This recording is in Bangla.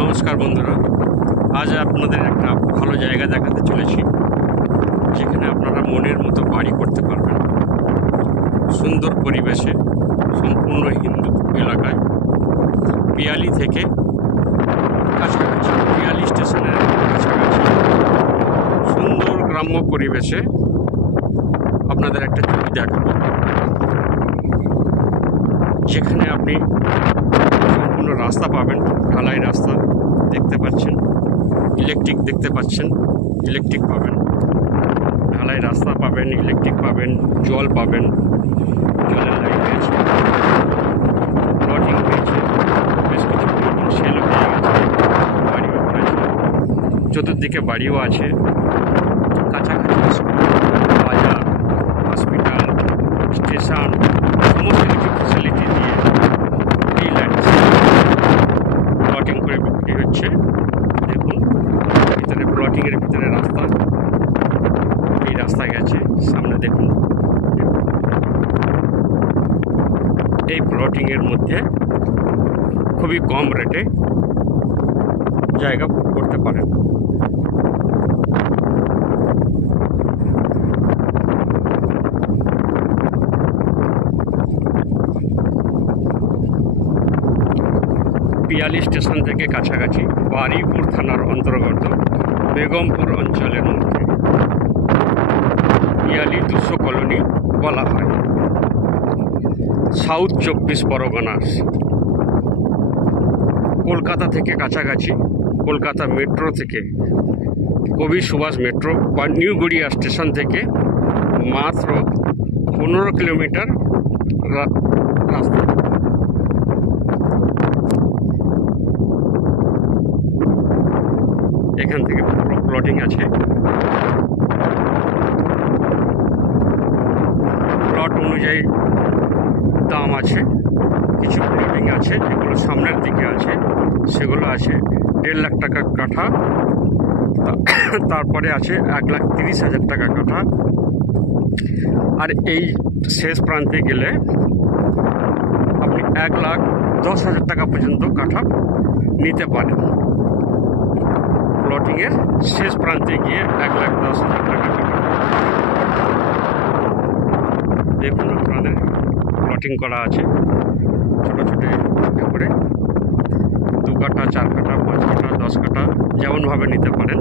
নমস্কার বন্ধুরা, আজ আপনাদের একটা ভালো জায়গা দেখাতে চলেছি, যেখানে আপনারা মনের মতো বাড়ি করতে পারবেন সুন্দর পরিবেশে, সম্পূর্ণ হিন্দু এলাকায়, পিয়ালি থেকে কাছাকাছি, পিয়ালি স্টেশনের কাছাকাছি সুন্দর গ্রাম্য পরিবেশে আপনাদের একটা ছবি দেখাবো, যেখানে আপনি সম্পূর্ণ রাস্তা পাবেন, ঢালাই রাস্তা দেখতে পাচ্ছেন, ইলেকট্রিক দেখতে পাচ্ছেন, ইলেকট্রিক পাবেন, ঢালাই রাস্তা পাবেন, ইলেকট্রিক পাবেন, জল পাবেন, জলের লাইন রয়েছে, প্লটিং রয়েছে, বেশ কিছু সেলও হয়ে গেছে, বাড়িও করেছে, চতুর্দিকে বাড়িও আছে, কাছাকাছি স্কুল, বাজার, হসপিটাল, স্টেশন, সমস্ত কিছু ফেসিলিটি দিয়ে এই ল্যান্ড প্লটিং করে বিক্রি হচ্ছে। দেখুন ভিতরে প্লটিংয়ের ভিতরে রাস্তা, এই রাস্তা গেছে সামনে, দেখুন এই প্লটিংয়ের মধ্যে খুবই কম রেটে জায়গা বুক করতে পারেন। পিয়ালি স্টেশন থেকে কাছাকাছি, বারুইপুর থানার অন্তর্গত বেগমপুর অঞ্চলের মধ্যে পিয়ালি 200 কলোনি বলা হয়। সাউথ 24 পরগনার, কলকাতা থেকে কাছাকাছি, কলকাতা মেট্রো থেকে, কবি সুভাষ মেট্রো বা নিউ গড়িয়া স্টেশন থেকে মাত্র 15 কিলোমিটার রাস্তা। এখান থেকে প্লটিং আছে, প্লট অনুযায়ী দাম আছে। কিছু প্লটিং আছে যেগুলো সামনের দিকে আছে, সেগুলো আছে 1.5 লাখ টাকা কাঠা, তারপরে আছে 1,30,000 টাকা কাঠা, আর এই শেষ প্রান্তে গেলে আপনি 1,10,000 টাকা পর্যন্ত কাঠা নিতে পারেন। প্লটিংয়ের শেষ প্রান্তে গিয়ে 1,10,000 টাকা কাঠা। দেখুন আপনাদের প্লটিং করা আছে ছোটো ছোটো করে, 2 কাঠা, 4 কাঠা, 5 কাঠা, 10 কাঠা, যেমনভাবে নিতে পারেন।